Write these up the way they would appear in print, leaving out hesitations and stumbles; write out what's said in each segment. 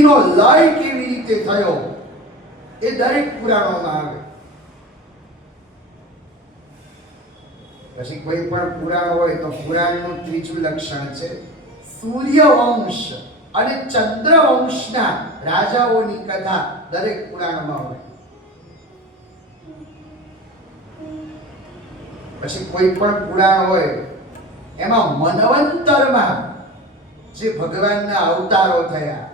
સૃષ્ટિનો લય કેવી રીતે થયો એ દરેક પુરાણોમાં આવે. પછી કોઈ પણ પુરાણ હોય તો પુરાણનું ત્રીજું લક્ષણ છે સૂર્યવંશ અને ચંદ્રવંશના રાજાઓની કથા દરેક પુરાણમાં હોય. પછી કોઈ પણ પુરાણ હોય એમાં મનવંતરમાં જે ભગવાનના અવતારો થયા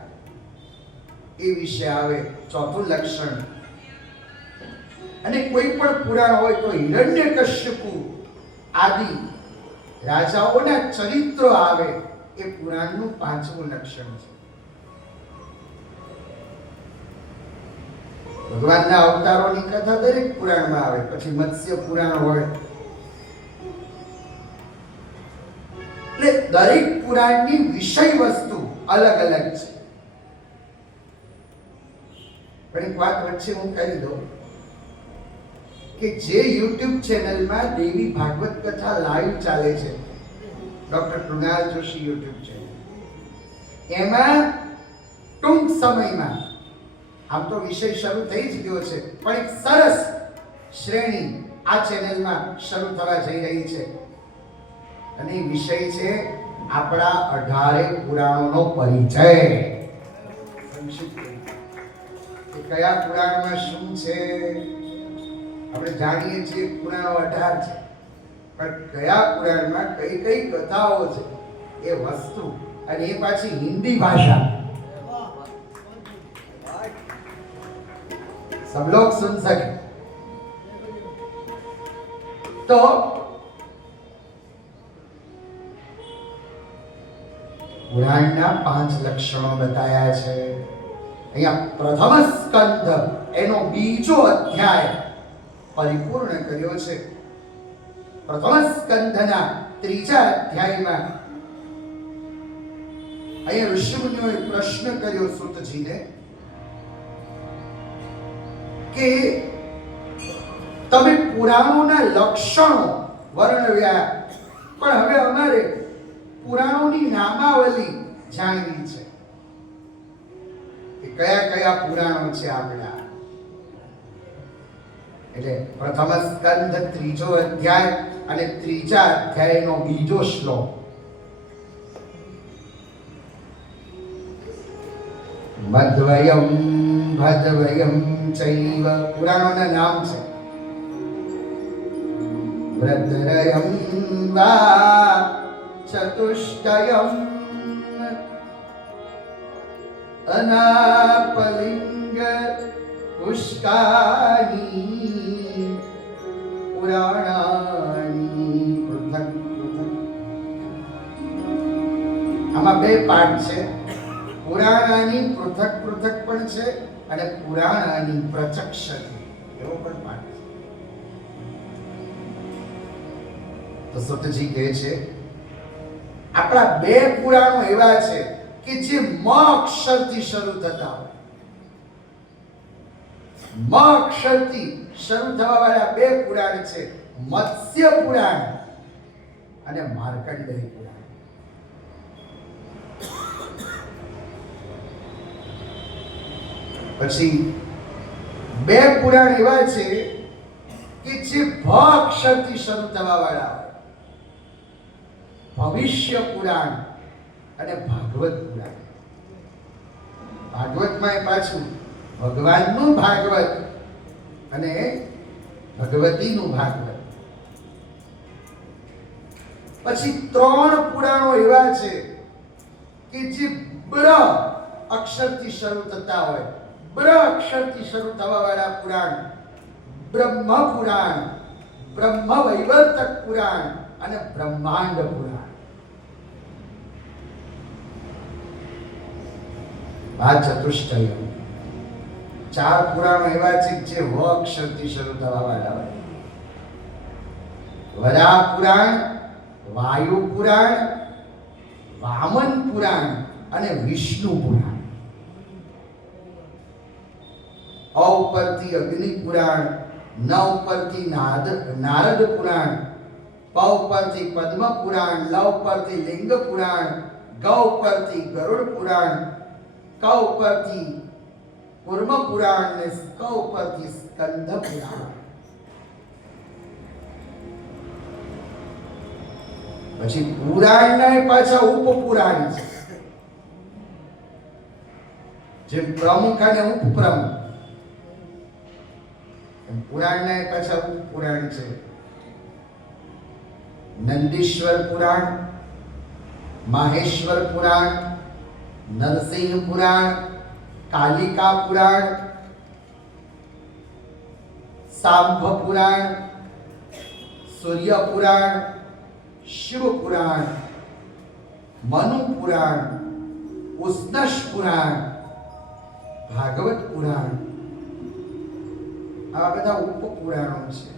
એ વિશે આવે, ચોથું લક્ષણ. અને કોઈ પણ પુરાણ હોય તો હિરણ્યકશ્યપુ આદિ રાજાઓના ચરિત્રો આવે, એ પુરાણનું પાંચમું લક્ષણ છે. ભગવાનના અવતારોની કથા દરેક પુરાણમાં આવે. પછી મત્સ્ય પુરાણ હોય. એટલે દરેક પુરાણની વિષય વસ્તુ અલગ અલગ છે. પણ એક વાત વચ્ચે હું કહી દઉં કે જે YouTube ચેનલમાં દેવી ભાગવત કથા લાઈવ ચાલે છે, doctor Krunal Joshi YouTube channel, એમાં ટૂંક સમયમાં, આમ તો વિષય શરૂ થઈ જ ગયો છે, પણ એક સરસ શ્રેણી આ ચેનલમાં શરૂ થવા જઈ રહી છે. અને વિષય છે આપણા 18 પુરાણોનો પરિચય. સંક્ષિપ્ત કયા પુરાણમાં શું છે આપણે જાણીએ છીએ. પુરાણો 18 છે, પણ કયા પુરાણમાં કઈ કઈ કથાઓ છે એ વસ્તુ, અને એ પાછી હિન્દી ભાષા. सब लोग सुन सके. तो પુરાણના 5 લક્ષણો બતાયા છે. અહીંયા પ્રથમ સ્કંધ એનો બીજો અધ્યાય પરિપૂર્ણ કર્યો છે. પ્રથમ સ્કંધના ત્રીજા અધ્યાયમાં અહીંયા ઋષિમુનિઓએ પ્રશ્ન કર્યો સૂતજીને કે તમે પુરાણોના લક્ષણો વર્ણવ્યા, પણ હવે અમારે પુરાણોની નામાવલી જાણવી છે કે કયા કયા પુરાણો છે આપણા. એટલે પ્રથમ સ્કંધ ત્રીજો અધ્યાય અને ત્રીજા અધ્યાયનો બીજો શ્લોક. મધ્વયમ ભદ્વયમ ચૈવ પુરાણોના નામ છે. વૃદ્ધરયમ વા ચતુષ્ટયમ અનાપલિંગ પુષ્કાની પુરાણાની પૃથક પૃથક. આમાં બે પાઠ છે. પુરાણાની પૃથક પૃથક પણ છે અને પુરાણાની પ્રચક્ષતી એવો પણ પાઠ છે. તો સૂતજી કહે છે આપણા બે પુરાણો એવા છે કે જે મ અક્ષરથી શરૂ થતા હોય. મ અક્ષરથી શરૂ થવા વાળા બે પુરાણ છે, મત્સ્ય પુરાણ અને માર્કંડેય પુરાણ. પછી બે પુરાણ એવા છે કે જે ભ અક્ષરથી શરૂ થવા વાળા હોય, ભવિષ્ય પુરાણ અને ભાગવત પુરાણ. ભાગવતમાં પાછું ભગવાનનું ભાગવત અને ભગવતીનું ભાગવત. પછી 3 પુરાણો એવા છે કે જે બ્ર અક્ષરથી શરૂ થતા હોય. બ્ર અક્ષરથી શરૂ થવા વાળા પુરાણ બ્રહ્મ પુરાણ, બ્રહ્મ વૈવર્તક પુરાણ અને બ્રહ્માંડ પુરાણ. આ ચતુષ્ટય 4 પુરાણો એવા છે જે વ અક્ષરથી શરૂ થવા વાળા હોય. વરા પુરાણ, વાયુ પુરાણ, વામન પુરાણ અને વિષ્ણુ પુરાણ. અ ઉપરથી અગ્નિ પુરાણ, ન ઉપરથી નારદ પુરાણ, પ ઉપરથી પદ્મ પુરાણ, લ ઉપરથી લિંગ પુરાણ, ગ ઉપરથી ગરુડ પુરાણ, ક ઉપરથી કુર્મ પુરાણ ને ક ઉપરથી સ્કંદ પુરાણ. પછી પુરાણના પાછા ઉપપુરાણ છે, જેમ પ્રમુખ અને ઉપપ્રમુખ, એમ પુરાણના પાછા ઉપપુરાણ છે. નંદીશ્વર પુરાણ, માહેશ્વર પુરાણ, નરસિંહ પુરાણ, કાલિકા પુરાણ, સાંભ પુરાણ, સૂર્ય પુરાણ, શિવ પુરાણ, મનુ પુરાણ, ઉષ્ણશ પુરાણ, ભાગવત પુરાણ, આ બધા ઉપપુરાણો છે.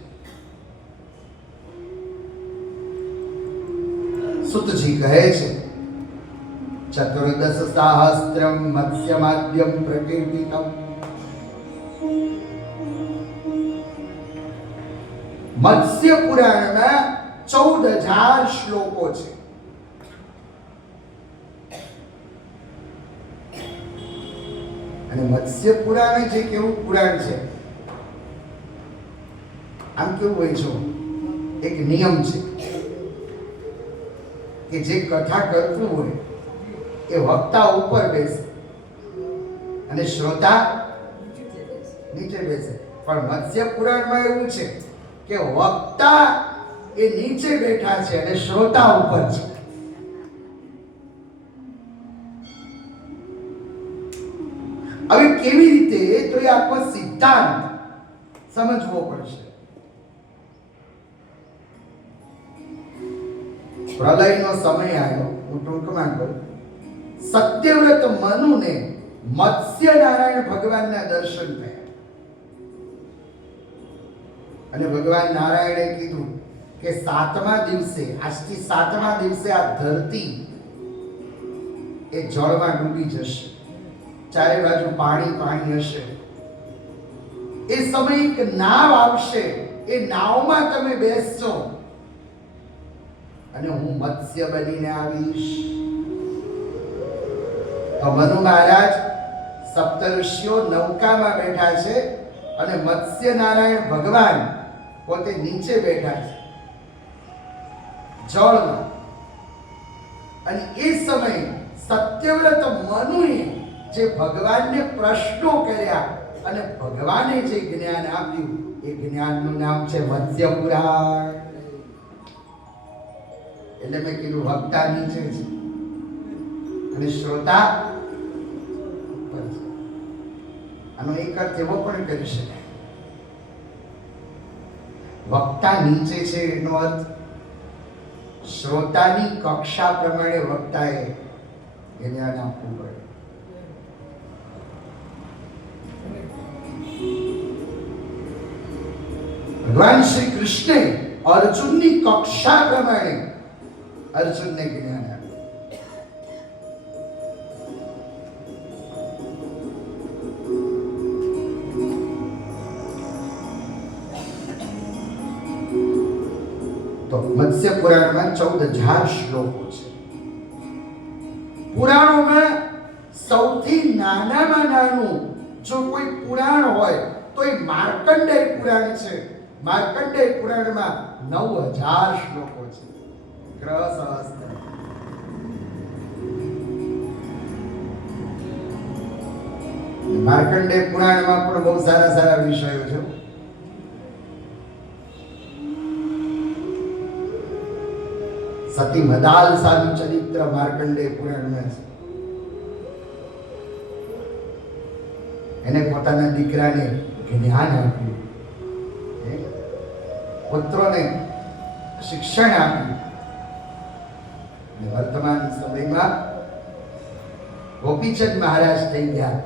સુતજી કહે છે ચતુર્દશ સહસ્ત્રમ મત્સ્યમાદ્યમ પ્રકીર્તિતમ. મત્સ્ય પુરાણમાં 14,000 શ્લોકો છે. અને મત્સ્ય પુરાણ જે કેવું પુરાણ છે, આમ કેવું હોય છે, એક નિયમ છે કે જે કથા કરતું હોય એ વક્તા ઉપર બેસે અને શ્રોતા નીચે બેસે. પણ મત્સ્ય પુરાણમાં એવું છે કે વક્તા એ નીચે બેઠા છે અને શ્રોતા ઉપર છે. હવે કેવી રીતે, તો એ આખો સિદ્ધાંત સમજવો પડશે. પ્રલયનો સમય આવ્યો, હું ટૂંકમાં કહું. સત્યવ્રત મનુને મત્સ્ય નારાયણ ભગવાનના દર્શન થયા અને ભગવાન નારાયણે કીધું કે 7મા દિવસે, આજથી 7મા દિવસે આ ધરતી એ જળમાં ડૂબી જશે, ચારે બાજુ પાણી પાણી હશે. એ સમય એક નાવ આવશે, એ નાવમાં તમે બેસજો અને હું મત્સ્ય બનીને આવીશ. તો મનુ મહારાજ સપ્તઋષિઓ નૌકામાં બેઠા છે અને મત્સ્ય નારાયણ ભગવાન પોતે નીચે બેઠા છે જળમાં. અને એ સમયે સત્યવ્રત મનુએ જે ભગવાનને પ્રશ્નો કર્યા અને ભગવાને જે જ્ઞાન આપ્યું, એ જ્ઞાનનું નામ છે મત્સ્ય પુરાણ. એટલે મેં કીધું વક્તા નીચે છે અને શ્રોતા ઉપર છે. આનો એક અર્થ એવો પણ કરી શકાય, વક્તા નીચે છે એનો અર્થ શ્રોતાની કક્ષા પ્રમાણે વક્તાએ જ્ઞાન આપવું પડે. ભગવાન શ્રી કૃષ્ણે અર્જુનની કક્ષા પ્રમાણે અર્જુનને જ્ઞાન આપ્યું. તો મત્સ્ય પુરાણમાં 14,000 શ્લોકો છે. પુરાણોમાં સૌથી નાનામાં નાનું જો કોઈ પુરાણ હોય તો એ માર્કંડેય પુરાણ છે. માર્કંડેય પુરાણમાં 9,000 શ્લોકો છે. ગ્રહ સહસ્ત્ર. માર્કંડેય પુરાણમાં પણ બહુ સારા સારા વિષયો છે. સતી મદાલ સાનું ચરિત્ર માર્કંડેય પુરાણમાં છે. એને પોતાના દીકરાને જ્ઞાન આપ્યું, પુત્રોને શિક્ષણ આપ્યું. વર્તમાન સમયમાં ગોપીચંદ મહારાજ થઈ ગયા,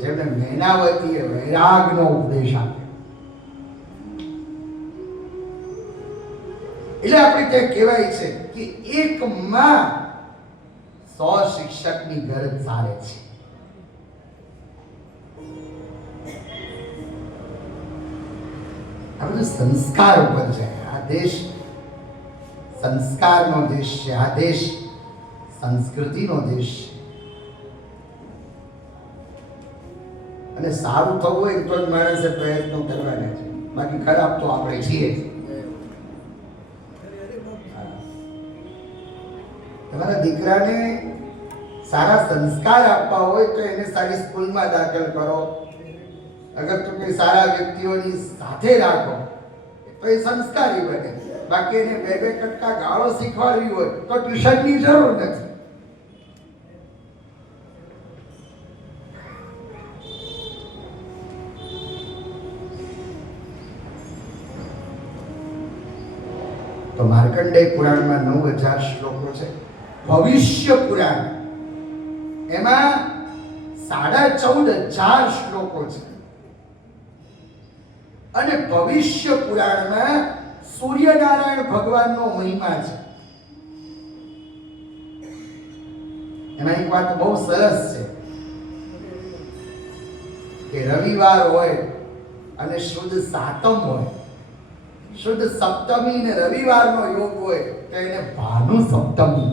જેમણે મૈનાવતીએ વૈરાગનો ઉપદેશ આપ્યો. એટલે આપણે ત્યાં કહેવાય છે કે એક માં 100 શિક્ષકની ગરજ સારે છે. આ બધું સંસ્કાર ઉપર છે. આ દેશ સંસ્કારનો દેશ છે. આ દેશ સંસ્કૃતિનો દેશ છે. અને સારું થવું હોય તો જ માણસે પ્રયત્નો કરવાના છે, બાકી ખરાબ તો આપણે છીએ જ. તમારા દીકરાને સારા સંસ્કાર આપવા હોય તો એને સારી સ્કૂલમાં દાખલ કરો. અગર તો કોઈ સારા વ્યક્તિઓની સાથે રાખો તો એ સંસ્કારી બને. બાકી એને બે બે કટકા ગાળો શીખવાડવી હોય તો ટ્યુશનની જરૂર નથી. તો માર્કંડેય પુરાણમાં 9000 શ્લોકો છે. ભવિષ્ય પુરાણ એમાં 14500 શ્લોકો છે. અને ભવિષ્ય પુરાણમાં સૂર્યનારાયણ ભગવાનનો મહિમા છે. એમાં એક વાત બહુ સરસ છે કે રવિવાર હોય અને શુદ્ધ સાતમ હોય, શુદ્ધ સપ્તમી ને રવિવારનો યોગ હોય તો એને ભાનુ સપ્તમી.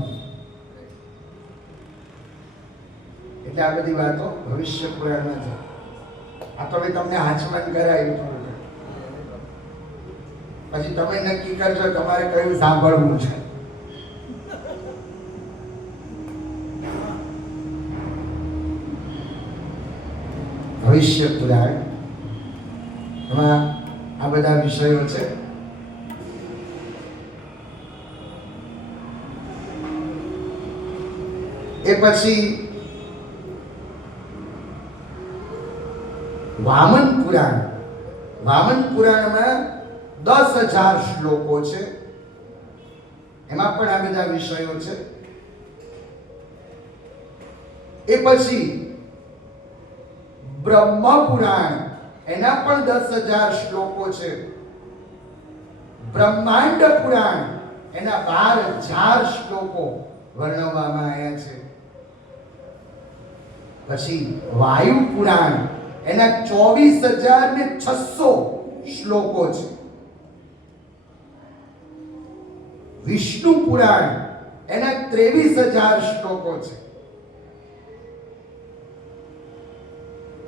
એટલે આ બધી વાતો ભવિષ્ય પુરાણમાં છે. આ તો તમને આચમન કરાયું થોડું, પછી તમે નક્કી કરજો તમારે કયું સાંભળવું છે. ભવિષ્ય પુરાણ એમાં આ બધા વિષયો છે. એ પછી વામન પુરાણ. વામન પુરાણમાં 10,000 શ્લોકો છે. એમાં પણ આ બધા વિષયો છે. એ પછી બ્રહ્મ પુરાણ, એના પણ 10,000 શ્લોકો છે. બ્રહ્માંડ પુરાણ, એના 12,000 શ્લોકો વર્ણવવામાં આવ્યા છે. પછી વાયુ પુરાણ, એના 24,600 શ્લોકો છે. વિષ્ણુ પુરાણ, એના 23,000 શ્લોકો છે.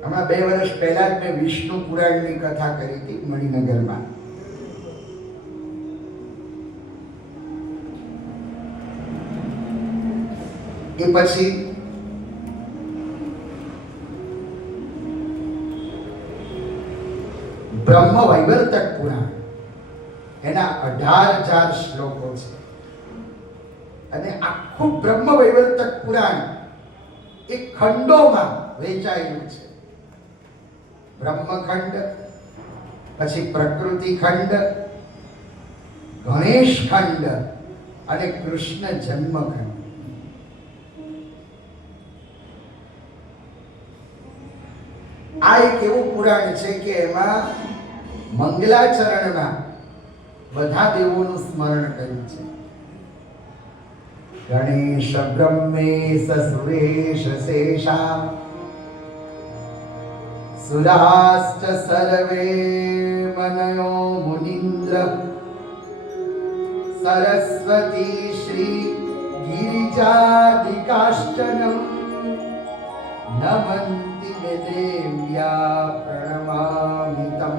હમણાં 2 વર્ષ પહેલા જ મેં વિષ્ણુ પુરાણની કથા કરી હતી મણિનગરમાં. એ પછી બ્રહ્મ વૈવર્તક પુરાણ, એના 18,000 શ્લોકો છે. અને આખું બ્રહ્મ વૈવર્તક પુરાણ એ ખંડોમાં વહેંચાયેલું છે. બ્રહ્મખંડ, પછી પ્રકૃતિ ખંડ, ગણેશ ખંડ અને કૃષ્ણ જન્મખંડ. આ એક એવું પુરાણ છે કે એમાં મંગલાચરણમાં બધા દેવોનું સ્મરણ કર્યું છે. ગણેશ બ્રહ્મેશ સુરેશ શેષા સુરાશ્ચ સર્વે મનયો મુનિન્દ્ર સરસ્વતી શ્રી ગિરિજાદિકાશ્ચન નમન્તિ મે દેવ્યા પ્રણમામિ તમ.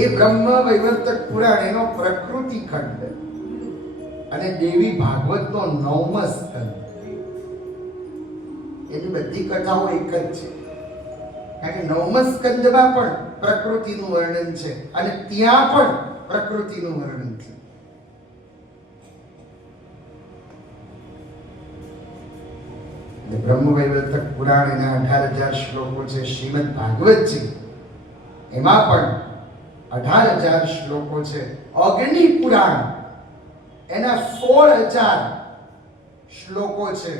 એ બ્રહ્મ વૈવર્તક પુરાણ એનો પ્રકૃતિ ખંડ અને દેવી ભાગવતનો 9મો સ્કંદ. એની બધી કથાઓ એક જ છે, કારણ કે 9મા સ્કંદમાં પણ પ્રકૃતિનું વર્ણન છે અને ત્યાં પણ પ્રકૃતિનું વર્ણન છે. બ્રહ્મ વૈવર્તક પુરાણ એના 18,000 શ્લોકો છે. શ્રીમદ ભાગવત છે એમાં પણ 18,000 શ્લોકો છે. અગ્નિ પુરાણ એના 16,000 શ્લોકો છે.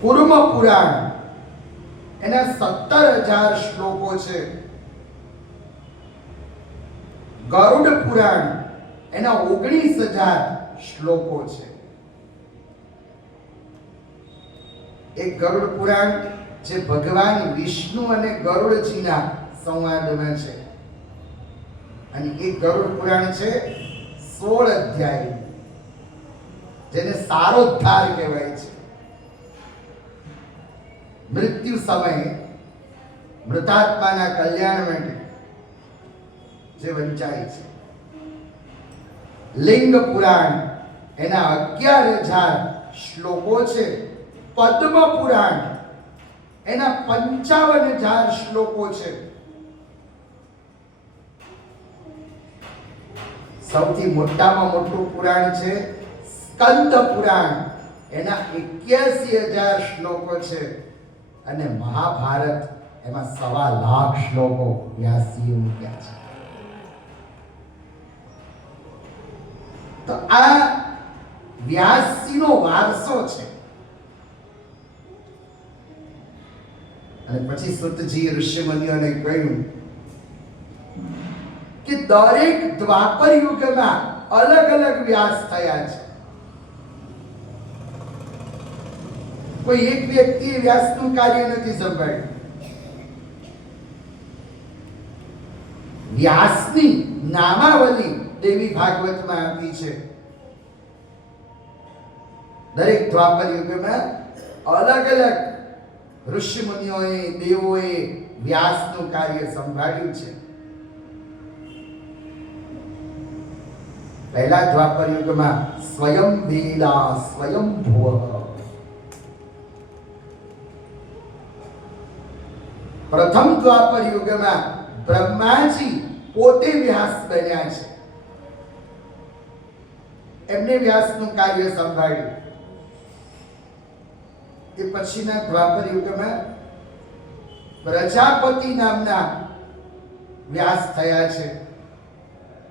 કુર્મ પુરાણ એના 17,000 શ્લોકો છે. ગરુડ પુરાણ એના 19,000 શ્લોકો છે. એક ગરુડ પુરાણ જે ભગવાન વિષ્ણુ અને ગરુડજીના સંવાદમાં છે, અને એક ગરુડ પુરાણ છે 16 અધ્યાય, જેને સારોદ્ધાર કહેવાય છે. મૃત્યુ સમયે મૃતાત્માના કલ્યાણ માટે જે વંચાય છે. લિંગ પુરાણ એના 11,000 શ્લોકો છે. પદ્મ પુરાણ એના 55,000 શ્લોકો છે. સૌથી મોટામાં મોટું પુરાણ છે સ્કંદ પુરાણ, એના 81,000 શ્લોકો છે. અને મહાભારત એમાં 1,25,000 શ્લોકો વ્યાસજીએ મૂક્યા છે. તો આ વ્યાસજીનો વારસો છે. અને પછી સુતજી ઋષિમુનિઓને કહ્યું કે દરેક દ્વાપર યુગમાં અલગ અલગ વ્યાસ થયા છે. કોઈ એક વ્યક્તિએ વ્યાસનું કાર્ય નથી સંભાળ્યું. વ્યાસની નામાવલી દેવી ભાગવતમાં આપી છે. દરેક દ્વાપર યુગમાં અલગ અલગ ઋષિ મુનિઓએ, દેવોએ વ્યાસનું કાર્ય સંભાળ્યું છે. પહેલા દ્વાપર યુગમાં સ્વયં વેદા સ્વયં ભુવ, પ્રથમ દ્વાપર યુગમાં બ્રહ્માજી પોતે વ્યાસ બન્યા છે. એમને વ્યાસનું કાર્ય સંભાળ્યું. એ પછીના દ્વાપર યુગમાં પ્રજાપતિ નામના વ્યાસ થયા છે.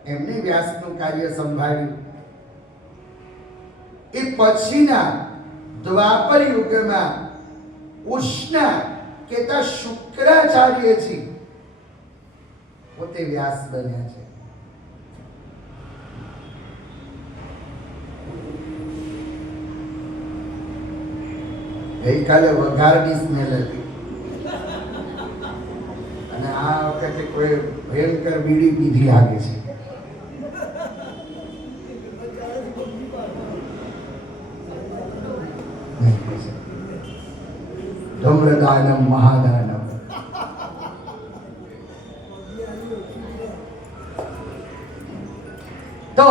એમને વ્યાસનું કાર્ય સંભાળ્યું. એ પછીના દ્વાપર યુગમાં ઉષ્ણા કેતા શુક્રાચાર્યજી પોતે વ્યાસ બન્યા છે. ગઈકાલે વઘારની સ્મેલ હતી અને આ વખતે કોઈ ભયંકર બીડી પીધી લાગે છે. ધમ્રદાનમ મહાદાનમ. તો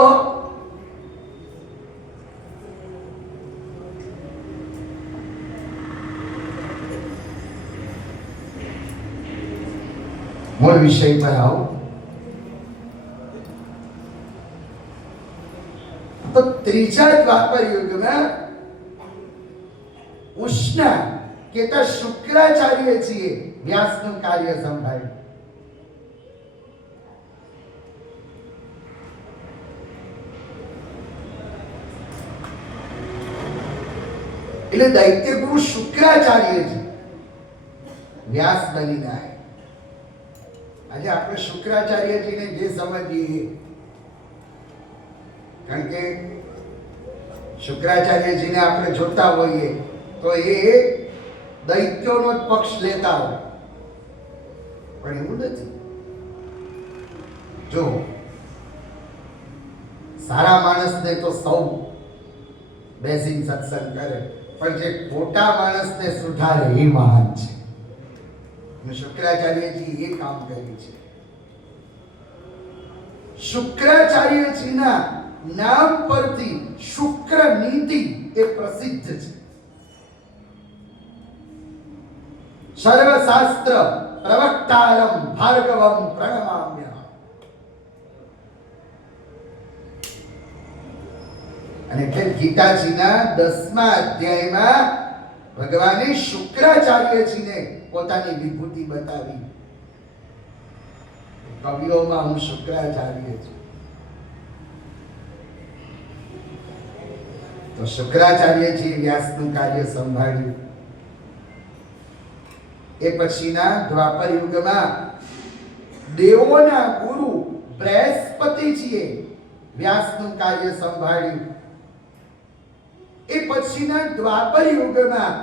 મૂળ વિષય પર આવો. તો ત્રીજા દ્વાપર યુગમાં ઉષ્ણા કેતા શુક્રાચાર્યજીએ વ્યાસનું કાર્ય સંભાળ્યું. એટલે દૈત્ય ગુરુ શુક્રાચાર્યજી વ્યાસ બનીને આવ્યા. આજે આપણે શુક્રાચાર્યજીને જે સમજીએ, કારણ કે શુક્રાચાર્યજીને આપણે જોતા હોઈએ તો એ દૈત્યોનો જ પક્ષ લેતા હોય, પણ એવું નથી. જો સારા માણસને તો સૌ બેસીને સત્સંગ કરે, પણ જે ખોટા માણસને સુધારે એ મહાન છે. શુક્રાચાર્યજી એ કામ કર્યું છે. શુક્રાચાર્યજીના નામ પરથી શુક્ર નીતિ એ પ્રસિદ્ધ છે. સર્વશાસ્ત્ર પ્રવક્તારમ ભાર્ગવમ પ્રણમામ્ય. અને એટલે ગીતાજીના 10મા અધ્યાયમાં ભગવાને શુક્રાચાર્યજીને પોતાની વિભૂતિ બતાવી. કવિઓમાં હું શુક્રાચાર્ય છું. તો શુક્રાચાર્યજી વ્યાસનું કાર્ય સંભાળ્યું. એ પછીના દ્વાપર યુગમાં દેવોના ગુરુ બૃહસ્પતિજીએ વ્યાસનું કાર્ય સંભાળ્યું. એ પછીના દ્વાપર યુગમાં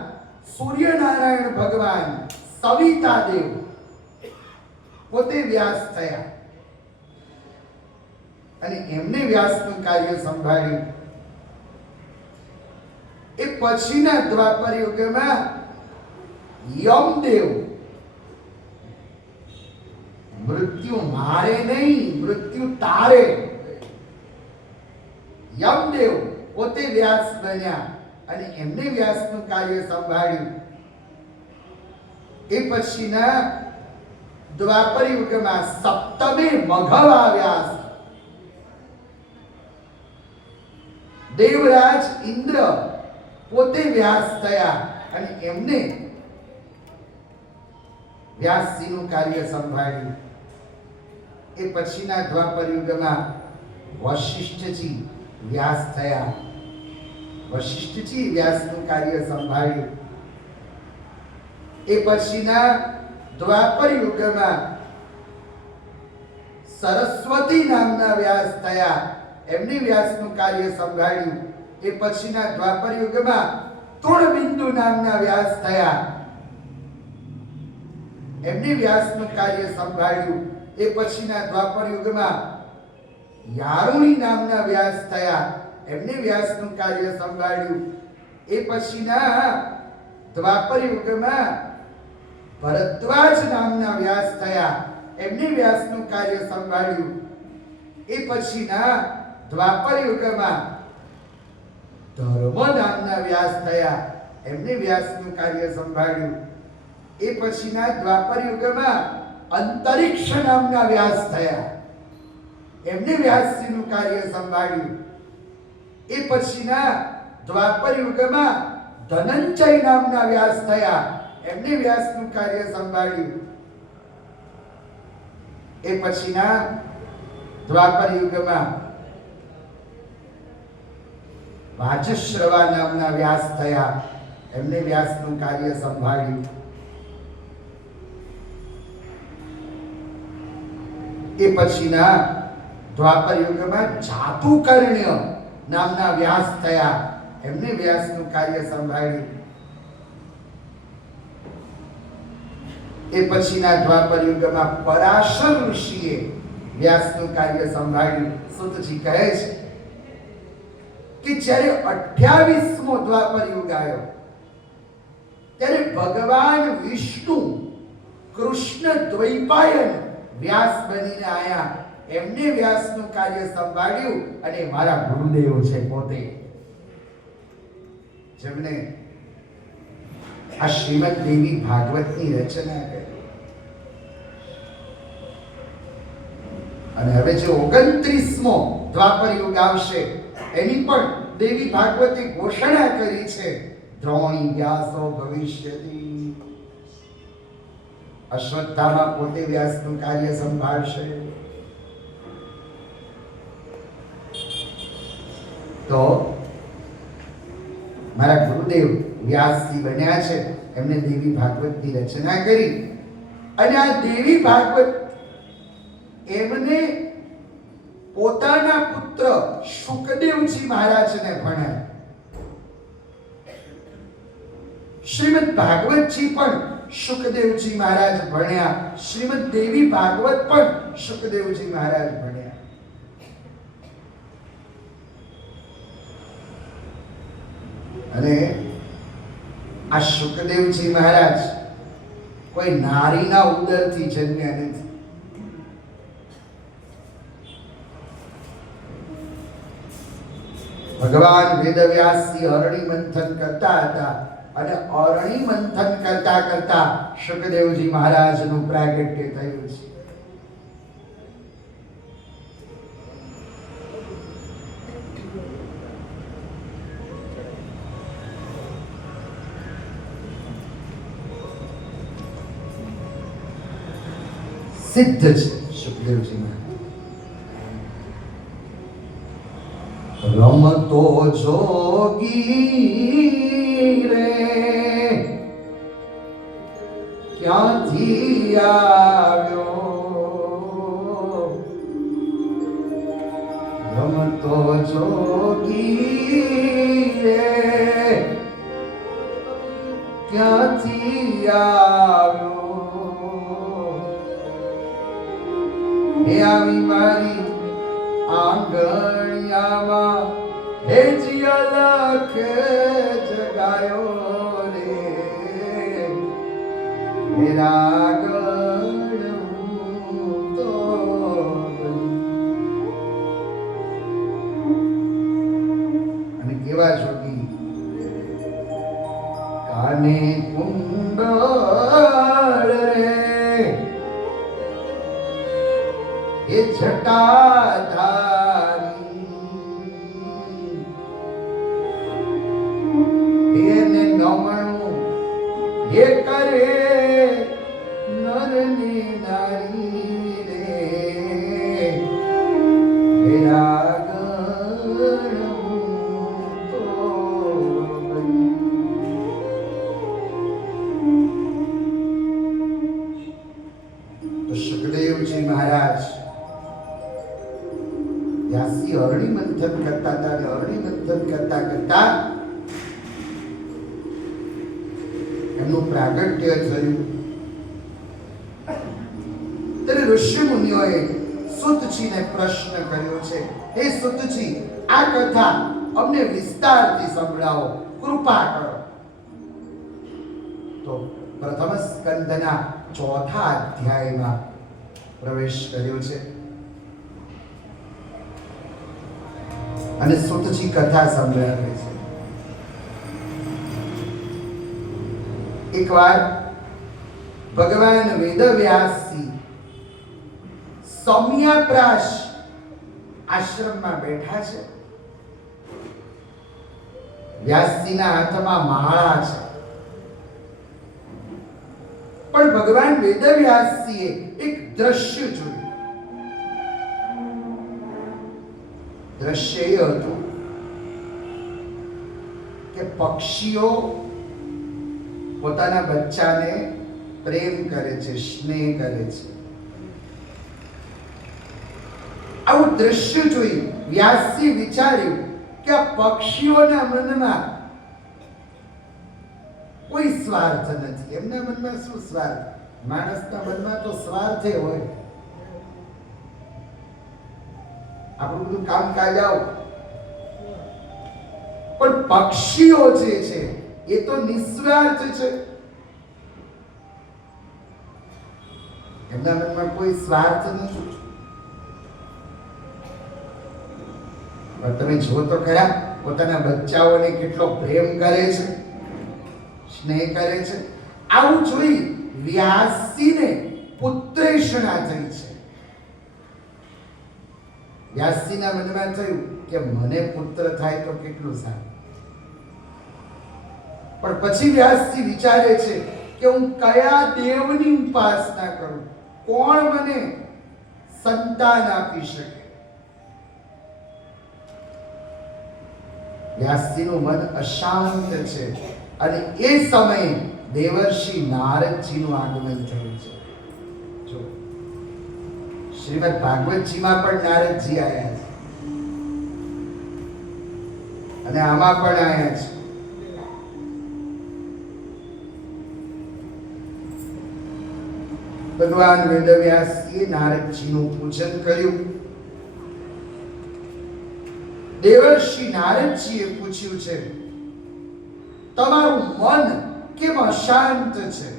સૂર્યનારાયણ ભગવાન સવિતા દેવ પોતે વ્યાસ થયા. અને એમને વ્યાસનું કાર્ય સંભાળ્યું. એ પછીના દ્વાપર યુગમાં યમદેવ, મૃત્યુ મારે નહીં, મૃત્યુ તારે, યમદેવ પોતે વ્યાસ બન્યા અને એમને વ્યાસનું કાર્ય સંભાળ્યું. એ પછીના દ્વાપર યુગમાં સપ્તમે મઘવા વ્યાસ, દેવરાજ ઇન્દ્ર પોતે વ્યાસ થયા અને એમને વ્યાસજીનું કાર્ય સંભાળ્યું. એ પછીના દ્વાપર યુગમાં વશિષ્ઠજી વ્યાસ થયા. વશિષ્ઠજી વ્યાસનું કાર્ય સંભાળ્યું. એ પછીના દ્વાપર યુગમાં સરસ્વતી નામના વ્યાસ થયા, એમને વ્યાસનું કાર્ય સંભાળ્યું. એ પછીના દ્વાપર યુગમાં તૃણબિંદુ નામના વ્યાસ થયા, એમને વ્યાસનું કાર્ય સંભાળ્યું. એ પછીના દ્વાપર યુગમાં યારુણી નામના વ્યાસ થયા, એમને વ્યાસનું કાર્ય સંભાળ્યું. એ પછીના દ્વાપર યુગમાં ભરદ્વાજ નામના વ્યાસ થયા, એમને વ્યાસનું કાર્ય સંભાળ્યું. એ પછીના દ્વાપર યુગમાં ધર્મ નામના વ્યાસ થયા, એમને વ્યાસનું કાર્ય સંભાળ્યું. એ પછીના દ્વાપર યુગમાં અંતરિક્ષ નામના વ્યાસ થયા, એમને વ્યાસજીનું કાર્ય સંભાળ્યું. એ પછીના દ્વાપર યુગમાં ધનંજય નામના વ્યાસ થયા, એમને વ્યાસનું કાર્ય સંભાળ્યું. એ પછીના દ્વાપર યુગમાં વાજશ્રવા નામના વ્યાસ થયા, એમને વ્યાસનું કાર્ય સંભાળ્યું. એ પછીના દ્વાપર યુગમાં જાતુકર્ણ્ય નામના વ્યાસ થયા, એમને વ્યાસનું કાર્ય સંભાળ્યું. એ પછીના દ્વાપર યુગમાં પરાશર ઋષિએ વ્યાસનું કાર્ય સંભાળ્યું. સુતજી કહે છે કે જ્યારે 28મો દ્વાપર યુગ આવ્યો ત્યારે ભગવાન વિષ્ણુ કૃષ્ણ દ્વૈપાયન વ્યાસ બનીને આયા, એમને વ્યાસનું કાર્ય સંભાળ્યું. અને મારા ગુરુદેવ છે પોતે, જેમને આ શ્રીમદ દેવી ભાગવતની રચના કરી. અને હવે જે 29મો દ્વાપર યુગ આવશે એની પણ દેવી ભાગવતે ઘોષણા કરી છે, દ્રોણી વ્યાસો ભવિષ્યતિ. અશ્વત્થામા પોતે વ્યાસનું કાર્ય સંભાળશે. તો મારા ગુરુદેવ વ્યાસજી બન્યા છે, એમને દેવી ભાગવતની રચના કરી. અને આ દેવી ભાગવત એમને પોતાના પુત્ર શુકદેવજી મહારાજને ભણાય. શ્રીમદ ભાગવતજી પણ શુકદેવજી મહારાજ ભણ્યા, શ્રીમદ દેવી ભાગવત પણ શુકદેવજી મહારાજ ભણ્યા. અને આ શુકદેવજી મહારાજ કોઈ નારીના ઉદરથી જન્મ્યા નથી. ભગવાન વેદવ્યાસજી અરણી મંથન કરતા હતા અને અરણી મંથન કરતા કરતા શુકદેવજી મહારાજનું પ્રાગટ્ય થયું છે. સિદ્ધ છે શુકદેવજી મહારાજ. રમતો જોગી રે ક્યાંથી આવ્યો, રમતો જોગી રે ક્યાંથી આવ્યો, હે આવી મારી આંગણિયામાં હેજી અલખ જગાયો રે મેરા ગણ તો અને કેવા જોગી કાને કુંડળ રે એ જટાધારી એને નમણું એ કરે નરની નારી રે મેરા તો સુખદેવજી મહારાજ વ્યાસજી અરણી મંથન કરતા હતા અને અરણી મંથન કરતા કરતા એમનું પ્રાગટ્ય થયું. ત્યારે ઋષિ મુનિઓએ સુતજીને પ્રશ્ન કર્યો છે, હે સુતજી, આ કથા અમને વિસ્તારથી સંભળાવો, કૃપા કરો. તો પ્રથમ સ્કંદના 4થા અધ્યાયમાં પ્રવેશ કર્યો છે અને સુતજી કથા સંભળાવે છે. એકવાર ભગવાન વેદવ્યાસજી સૌમ્યાપ્રાશ આશ્રમમાં બેઠા છે. વ્યાસજીના હાથમાં માળા છે. પણ ભગવાન વેદવ્યાસજીએ એક દ્રશ્ય જોયું. દ્રશ્ય એ હતું કે પક્ષીઓ પોતાના બચ્ચાને પ્રેમ કરે છે, સ્નેહ કરે છે. આવું દ્રશ્ય જોઈ વ્યાસજી વિચાર્યું કે આ પક્ષીઓના મનમાં કોઈ સ્વાર્થ નથી. એમના મનમાં શું સ્વાર્થ? માણસના મનમાં તો સ્વાર્થ હોય. આપણું બધું કામકાજ આવું, પણ પક્ષીઓ જે છે એ તો નિસ્વાર્થ છે. એમના મનમાં કોઈ સ્વાર્થ નથી. પણ તમે જુઓ તો ખરા, પોતાના બચ્ચાઓને કેટલો પ્રેમ કરે છે, સ્નેહ કરે છે. આવું જોઈ વ્યાસજીને પુત્રેષણા થઈ છે. વ્યાસજીના મનમાં થયું કે મને પુત્ર થાય તો કેટલું સારું. પણ પછી વ્યાસજી વિચારે છે કે હું કયા દેવની ઉપાસના કરું, કોણ મને સંતાન આપી શકે. વ્યાસજીનું મન અશાંત છે અને એ સમયે દેવર્ષિ નારદજીનું આગમન થયું છે. જો શ્રીમદ ભાગવતજીમાં પણ નારદજી આવ્યા છે અને આમાં પણ આવ્યા છે. ભગવાન વેદવ્યાસજીએ નારદજીનું પૂજન કર્યું. દેવર્ષિ નારદજીએ પૂછ્યું છે, તમારું મન કેમ અશાંત છે?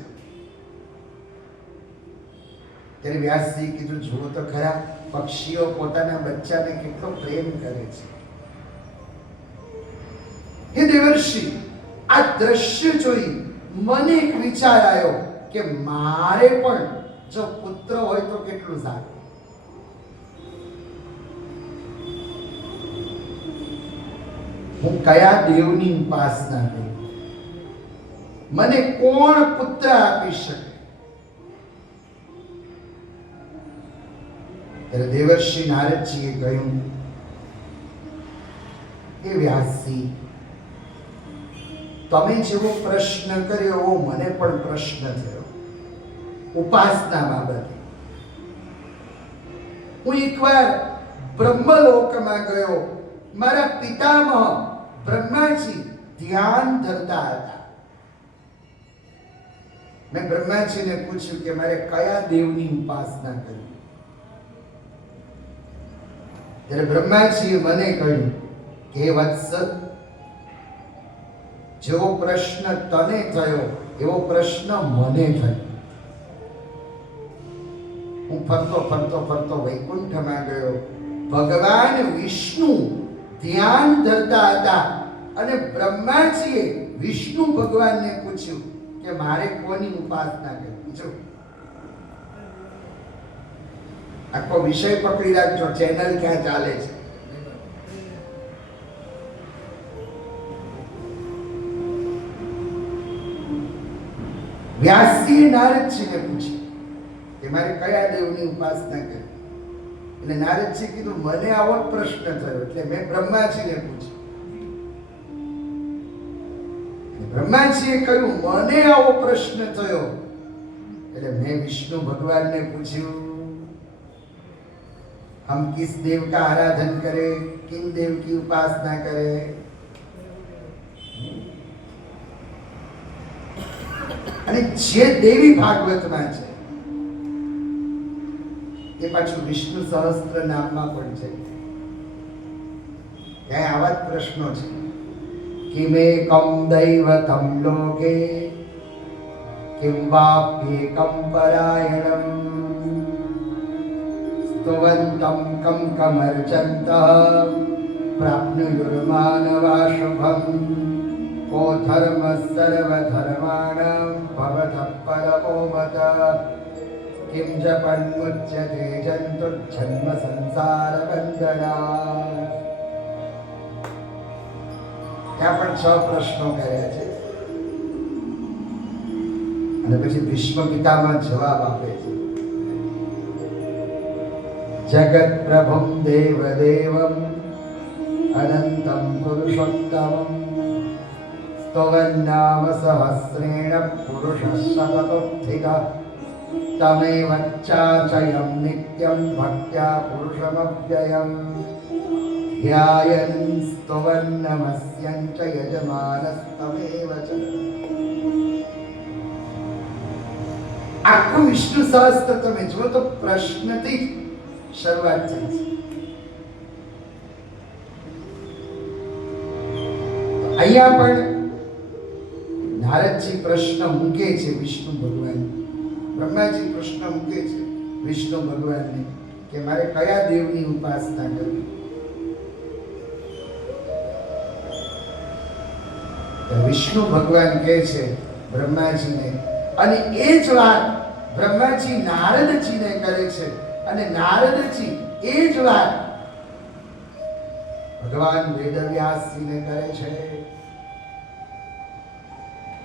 ત્યારે વ્યાસજી કીધું, જુઓ તો ખરા, પક્ષીઓ પોતાના બચ્ચાને કેટલો પ્રેમ કરે છે. હે દેવર્ષિ, આ દ્રશ્ય જોઈ મને એક વિચાર આવ્યો કે મારે પણ જો પુત્ર હોય તો કેટલું સારું. હું કયા દેવની ઉપાસના કરું, મને કોણ પુત્ર આપી શકે? ત્યારે દેવર્ષિ નારદજીએ કહ્યું, એ વ્યાસજી, તમે જેવો પ્રશ્ન કર્યો એવો મને પણ પ્રશ્ન થયો ઉપાસના બાબતે. હું એકવાર બ્રહ્મલોકમાં ગયો. મારા પિતામહ બ્રહ્માજી ધ્યાન ધરતા હતા. મેં બ્રહ્માજીને પૂછ્યું કે મારે કયા દેવની ઉપાસના કરવી. ત્યારે બ્રહ્માજીએ મને કહ્યું કે હે વત્સ, જેવો પ્રશ્ન તને થયો એવો પ્રશ્ન મને થયો. હું ફરતો વૈકુંઠમાં ગયો. ભગવાન વિષ્ણુ ધ્યાન ધરતા હતા અને બ્રહ્માજીએ વિષ્ણુ ભગવાનને પૂછ્યું કે મારે કોની ઉપાસના કરવી? જો આખો વિષય પકડી રાખજો, ચેનલ ક્યાં ચાલે છે. વ્યાસજીએ નારદજીને પૂછ્યું કે મારે કયા દેવની ઉપાસના કરવી? એટલે નારદજી કીધું મને આવો જ પ્રશ્ન થયો, એટલે મેં બ્રહ્માજીને પૂછ્યું. બ્રહ્માજીએ કહ્યું મને આવો પ્રશ્ન થયો, એટલે મેં વિષ્ણુ ભગવાનને પૂછ્યું हम किस देव का आराधन करें, किन देव की उपासना करें? અને જે દેવી ભાગવતમાં છે એ પાછું વિષ્ણુ સહસ્ત્ર નામમાં પણ છે. ત્યાં આવા જ પ્રશ્નો છે. કિમેકમ દૈવતમ લોકે કિમ વાપ્યેકમ પરાયણમ સ્તુવંતમ કમ કમર્ચંત પ્રાપ્નુયુર્માનવા શુભમ કો ધર્મ સર્વધર્માણાં ભવતઃ પરમો મત કિમ જપન્મુચ્યતે જંતુર્જન્મ સંસાર બંધના. ત્યાં પણ 6 પ્રશ્નો કર્યા છે અને પછી ભીષ્મ પિતામહ જવાબ આપે છે. જગત પ્રભુમ દેવદેવમ અનંતમ પુરુષોત્તમમ સ્તવન્નામ સહસ્રેણ પુરુષः સતતોત્થિતઃ તમેવ ચાચયં નિત્યં ભક્ત્યા પુરુષમવ્યયં ધ્યાયન સ્તવન નમસ્યં ચ યજમાનસ્તમેવ ચ. આખું વિષ્ણુ સહસ્ત્ર તમે જુઓ તો પ્રશ્નથી શરૂઆત થઈ છે. અહીંયા પણ નારદજી પ્રશ્ન મૂકે છે વિષ્ણુ ભગવાન, બ્રહ્માજી પ્રશ્ન મૂકે છે વિષ્ણુ ભગવાનને કે મારે કયા દેવની ઉપાસના કરવી? વિષ્ણુ ભગવાન કહે છે બ્રહ્માજીને, અને એ જ વાત બ્રહ્માજી નારદજીને કરે છે અને નારદજી એ જ વાત ભગવાન વેદવ્યાસજીને કરે છે.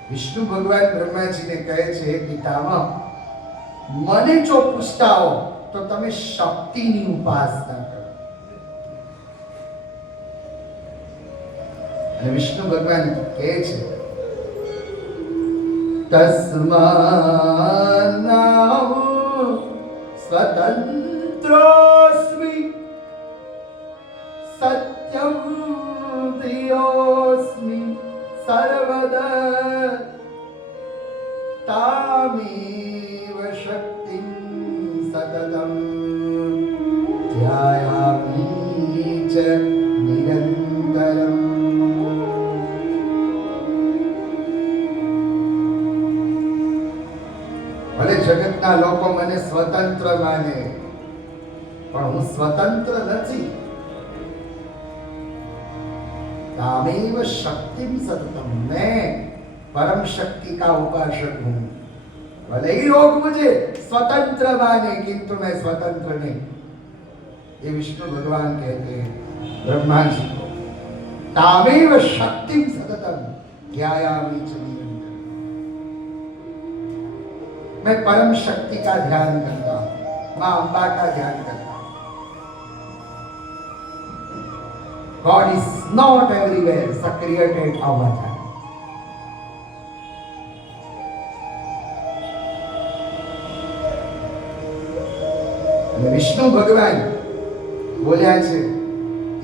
વિષ્ણુ ભગવાન બ્રહ્માજીને કહે છે હે પિતામહ, મને જો પૂછતા હો તો તમે શક્તિની ઉપાસના કરો. અને વિષ્ણુ ભગવાન કહે છે તસ્માન્નાહુ સ્વતંત્રોસ્મિ સત્યં ધિયોસ્મિ સર્વદા તામેવ શક્તિં સતતં ધ્યાયામિ ચ નિરંતરમ. ભલે જગતના લોકો મને સ્વતંત્ર માને, પણ હું સ્વતંત્ર નથી. तामेव शक्तिं सततम, मैं परम शक्ति का उपासक हूं. भले ही लोग मुझे स्वतंत्र माने किंतु मैं स्वतंत्र नहीं. ये विष्णु भगवान कहते हैं ब्रह्मा जी को. तामेव शक्तिं सततम ध्यायामि च निरंतरम. मैं परम शक्ति का ध्यान करता हूं, मां अंबा का ध्यान करता हूं. God is not everywhere, so created our time. અને વિષ્ણુ ભગવાન બોલ્યા છે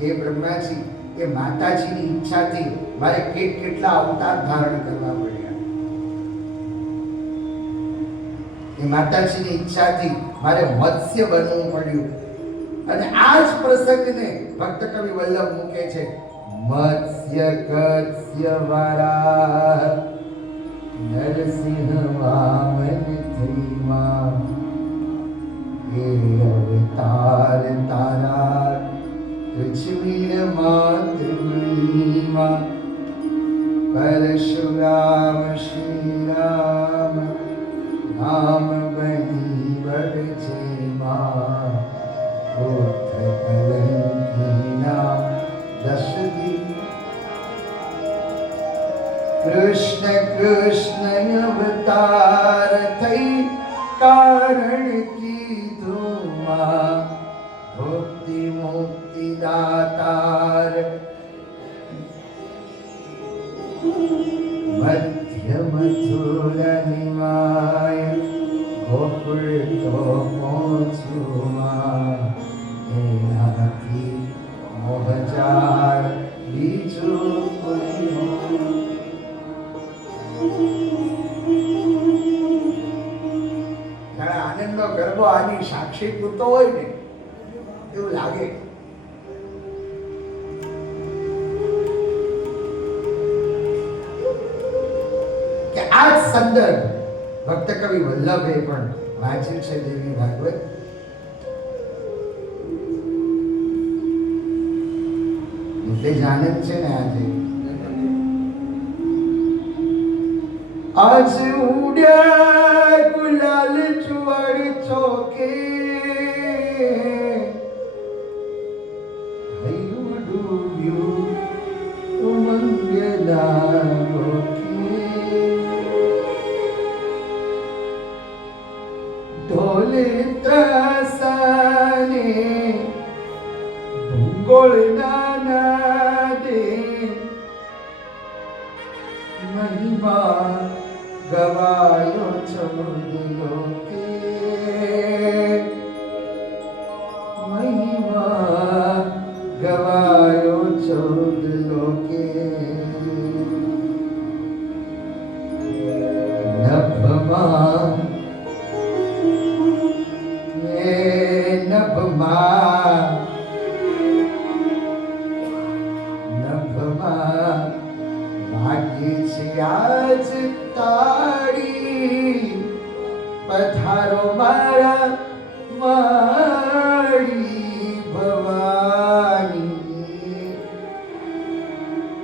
એ બ્રહ્માજી એ માતાજીની ઈચ્છાથી મારે કેટલા અવતાર ધારણ કરવા પડ્યા. એ માતાજીની ઈચ્છાથી મારે મત્સ્ય બનવું પડ્યું. અને આ જ પ્રસંગને ભક્ત કવિ વલ્લભ મૂકે છે મત્સ્ય કત્સ્ય વારા નરસિંહ વામન થઈમાં એ અવતાર તારા પૃથ્વીર માતૃમાં પરશુરામ શ્રી રામ નામ બની બળજે માં ઉત્થ કલંકીના દશદી કૃષ્ણ કૃષ્ણ અવતાર થઈ કારણ કીધું માં ભક્તિ મુક્તિ દાતાર મધ્ય મથુર નિવાય ગોકુળ તો પહોંચ્યું માં એનાથી મોહજાળ બીજું કોઈ આનંદનો ગરબો આની સાક્ષી પૂરતો હોય ને એવું લાગે. કે આ સંદર્ભ ભક્ત કવિ વલ્લભે પણ વાંચ્યું છે દેવી ભાગવત. એટલે જ આનંદ છે ને આજે. આજ ઉડ્યા ગુલાલ ચુવડ ચોકે હૈયું ડૂબ્યું ઉમંગના ગોખે ઢોલે ત્રાસને ભૂગોળના નાદે મહિમા ગવાયો ચૌદ લોકે મહિમા ગવાયો ચૌદ લોકે નભમાં નભમાં ભાગ્ય છે આજ તાળી પધારો મારા માળી ભવાની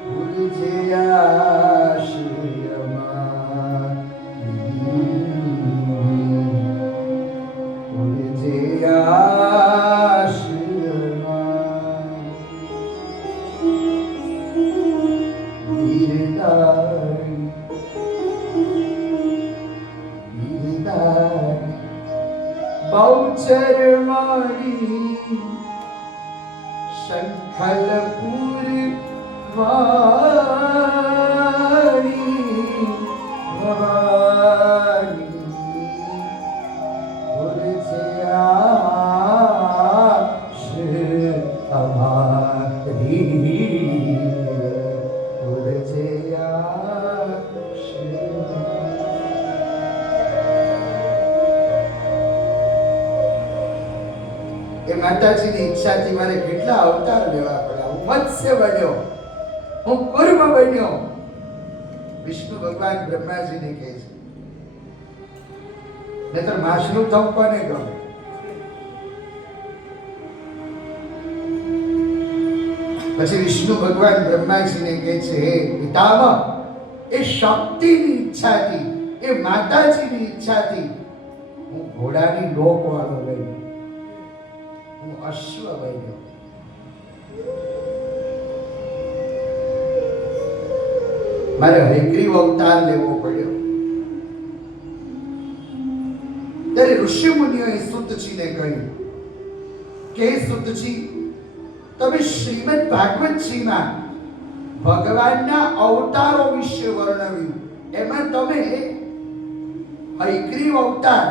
ભૂલજે આશ્રયમાં ભૂલજે આશ્રયમાં વીરતાળી બહુચર મારી શંખલપુર વાળી ભવાની ભૂલજે આશ્રય અમારી ભૂલજે આશ્રય. એ માતાજીની ઈચ્છાથી મારે કેટલા અવતાર લેવા પડ્યા. હું મત્સ્ય બન્યો, હું કુર્મ બન્યો. વિષ્ણુ ભગવાન બ્રહ્માજીને કહે છે નહીતર માછલું થવું કોને ગમે. પછી વિષ્ણુ ભગવાન બ્રહ્માજીને કહે છે હે પિતામહ, એ શક્તિની ઈચ્છાથી, એ માતાજીની ઈચ્છાથી હું ઘોડાની ડોક વાળો બન્યો, હું અશ્વ બન્યો. મારે હયગ્રીવ અવતાર લેવો પડ્યો. ત્યારે ઋષિ મુનિઓએ સુતજીને કહ્યું કે સુતજી, તમે શ્રીમદ ભાગવતજીમાં ભગવાનના અવતારો વિશે વર્ણવ્યું, એમાં તમે હયગ્રીવ અવતાર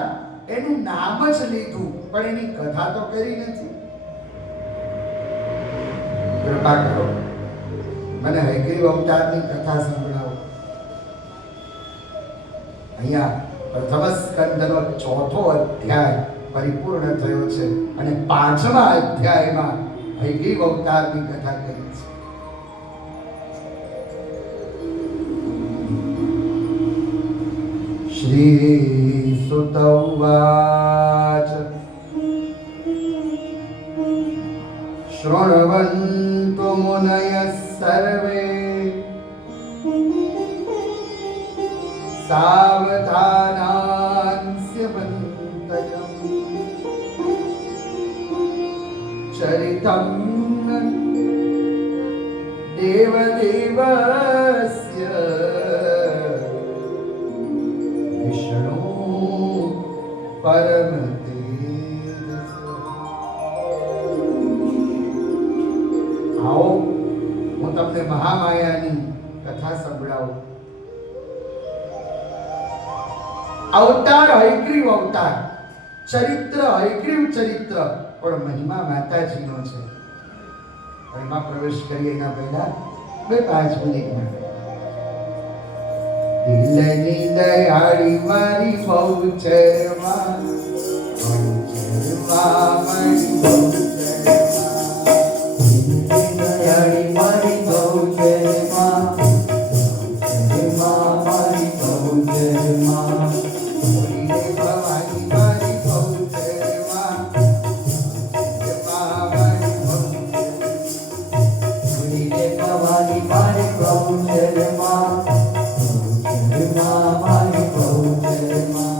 એનું નામ જ લીધું પણ એની કથા તો કરી નથી. કૃપા કરો, મને હયગ્રીવ અવતારની કથા સંભળાવો. અહીંયા પ્રથમ સ્કંદનો 4થો અધ્યાય પરિપૂર્ણ થયો છે અને 5મા અધ્યાયમાં હયગ્રીવ અવતારની કથા કરી છે. શ્રી સુત ઉવાચ શૃણવન્તુ મુનયઃ સર્વે સાવધાનાંસ્ય મંતકં ચરિतं દેવદેવસ્ય વિષ્ણુ પરમ આવો હું તમને મહામાયાની કથા સંભળાવું. અવતાર હયગ્રીવ અવતાર, ચરિત્ર હયગ્રીવ ચરિત્ર, પણ મહિમા માતાજીનો છે. એમાં પ્રવેશ કરીએ એના પહેલા 5 મિનિટ માટે દિલની દયાળી મારી બહુચરમાં મારી દયાળી મારી બહુચરમાં મારી બહુચરમાં ભવાની મારી બહુચરમાં ભવાની મારી બહુચરમાં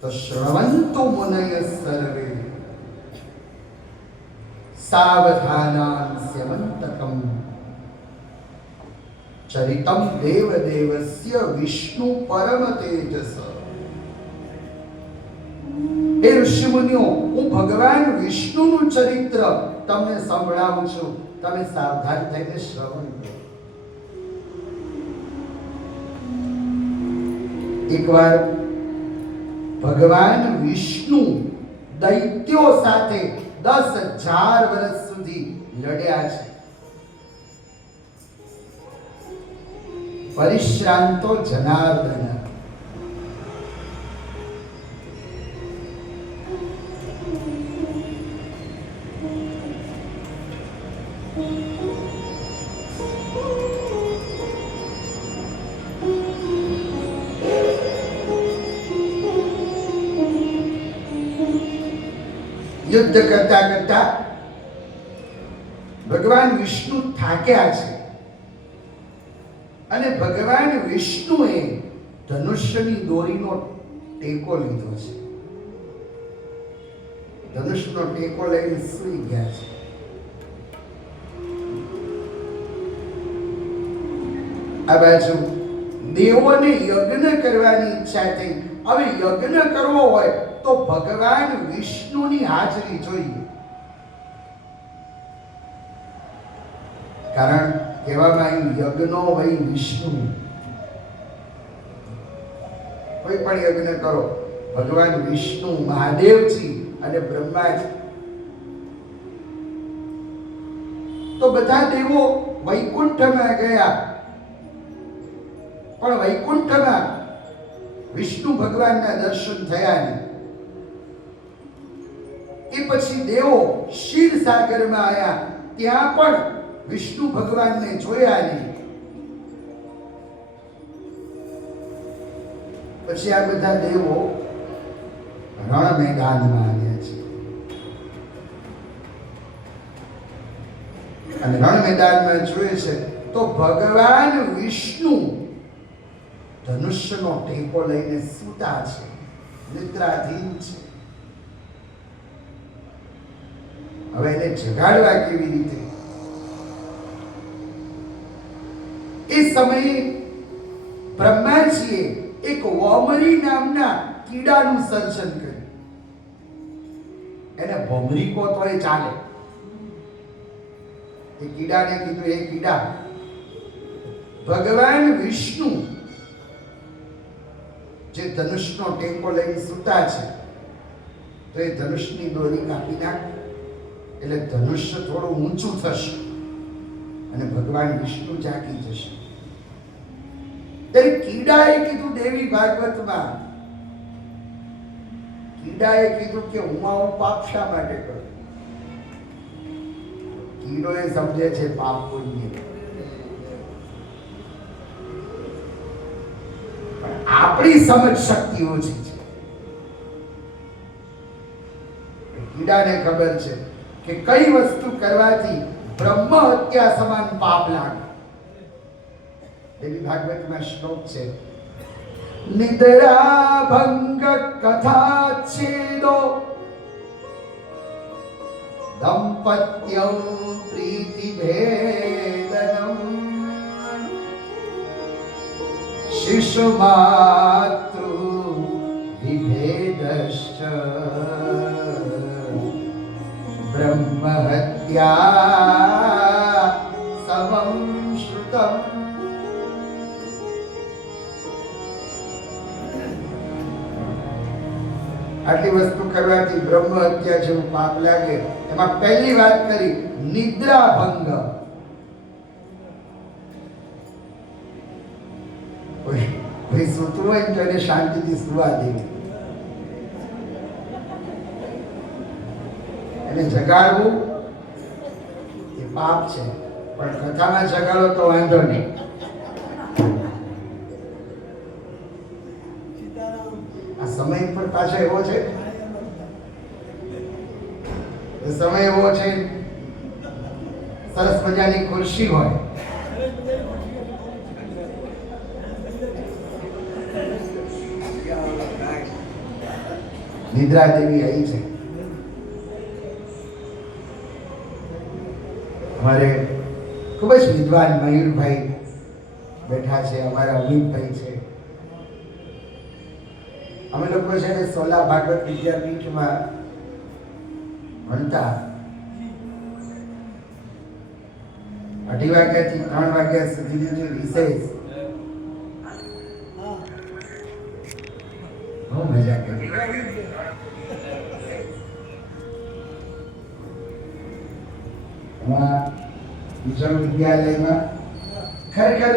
તો શ્રવંતો મુનય સર્વે સાવધાનાન સ્યમંતકમ ચરિતમ દેવદેવસ્ય વિષ્ણુ પરમ તેજસ. હે ઋષિમુનિઓ, હું ભગવાન વિષ્ણુનું ચરિત્ર તમને સંભળાવું છું, તમે સાવધાન થઈને શ્રવણ કરો. એકવાર ભગવાન વિષ્ણુ દૈત્યો સાથે 10,000 વર્ષ સુધી લડ્યા છે. પરિશ્રાંતો જનાર્દન. યુદ્ધ કરતા કરતા ભગવાન વિષ્ણુ થાક્યા છે અને ભગવાન વિષ્ણુએ ધનુષ્યની દોરીનો ટેકો લીધો છે. ધનુષનો ટેકો લઈને સૂઈ ગયા છે. આ બાજુ દેવોને યજ્ઞ કરવાની ઈચ્છા થઈ. હવે યજ્ઞ કરવો હોય તો ભગવાન વિષ્ણુની હાજરી જોઈએ. કારણ કહેવામાં આવ્યું યજ્ઞો વૈ વિષ્ણુ. કોઈ પણ યજ્ઞ કરો, ભગવાન વિષ્ણુ, મહાદેવજી અને બ્રહ્માજી, તો બધા દેવો વૈકુંઠમાં ગયા. પણ વૈકુંઠમાં વિષ્ણુ ભગવાનના દર્શન થયા નહીં. એ પછી દેવો ક્ષીરસાગરમાં આવ્યા, ત્યાં પણ વિષ્ણુ ભગવાનને જોયા નહીં. પછી આ બધા દેવો રણ મેદાનમાં આવ્યા છે અને રણ મેદાનમાં જોઈએ છે તો ભગવાન વિષ્ણુ ધનુષ્યનો ટેકો લઈને સૂતા છે, નિદ્રાધીન છે. હવે એને જગાડવા કેવી રીતે? એ સમયે બ્રહ્માજીએ એક વોમરી નામના કીડાનું સર્જન કર્યું. એને ભમરી કો તો એ ચાલે. એ કીડાને કીધું, એ કીડા, ભગવાન વિષ્ણુ જે ધનુષનો ટેકો લઈને સૂતા છે, તો એ ધનુષની દોરી કાપી નાખ, એટલે ધનુષ્ય થોડું ઊંચું થશે અને ભગવાન વિષ્ણુ જાગી જશે. ત્યારે કીડાએ કીધું, દેવી ભાગવતમાં કીડાએ કીધું કે હું આવું પાપ શા માટે કરું? કીડો એ સમજે છે પાપ પુણ્ય, પણ આપણી સમજ શક્તિ ઓછી છે. કીડાને ખબર છે કે કઈ વસ્તુ કરવાથી બ્રહ્મ હત્યા સમાન પાપ લાગે. દેવી ભાગવતમાં શ્લોક છે, નિદ્રા ભંગ કથા છેદો દંપત્યમ પ્રીતિ ભેદનમ શિશુ માતૃ વિભેદશ્ચ બ્રહ્મ હત્યા સમમ શ્રુતમ. આટલી વસ્તુ કરવાથી બ્રહ્મ હત્યા જેવું પાપ લાગે. એમાં પહેલી વાત કરી નિદ્રા ભંગ. કોઈ સૂતું હોય તો એને શાંતિથી સુવા દેવી, એને જગાડવું એ પાપ છે, પણ કથામાં જગાડો તો વાંધો નહીં. આ સમય પર પાછો એવો છે, સમય એવો છે, સરસ મજાની ખુરશી હોય, નિદ્રા દેવી આવી છે. અમારે ખૂબ જ વિદ્વાન મયુરભાઈ બેઠા છે, અમારા અમિતભાઈ છે. અમે લોકો છે ને સોલા ભાગવત વિદ્યાપીઠમાં ભણતા. 2:30 વાગ્યાથી 3 વાગ્યા સુધીની જે રિસેસ, બહુ મજા કરી. એમાં વિદ્યાલયમાં ખરેખર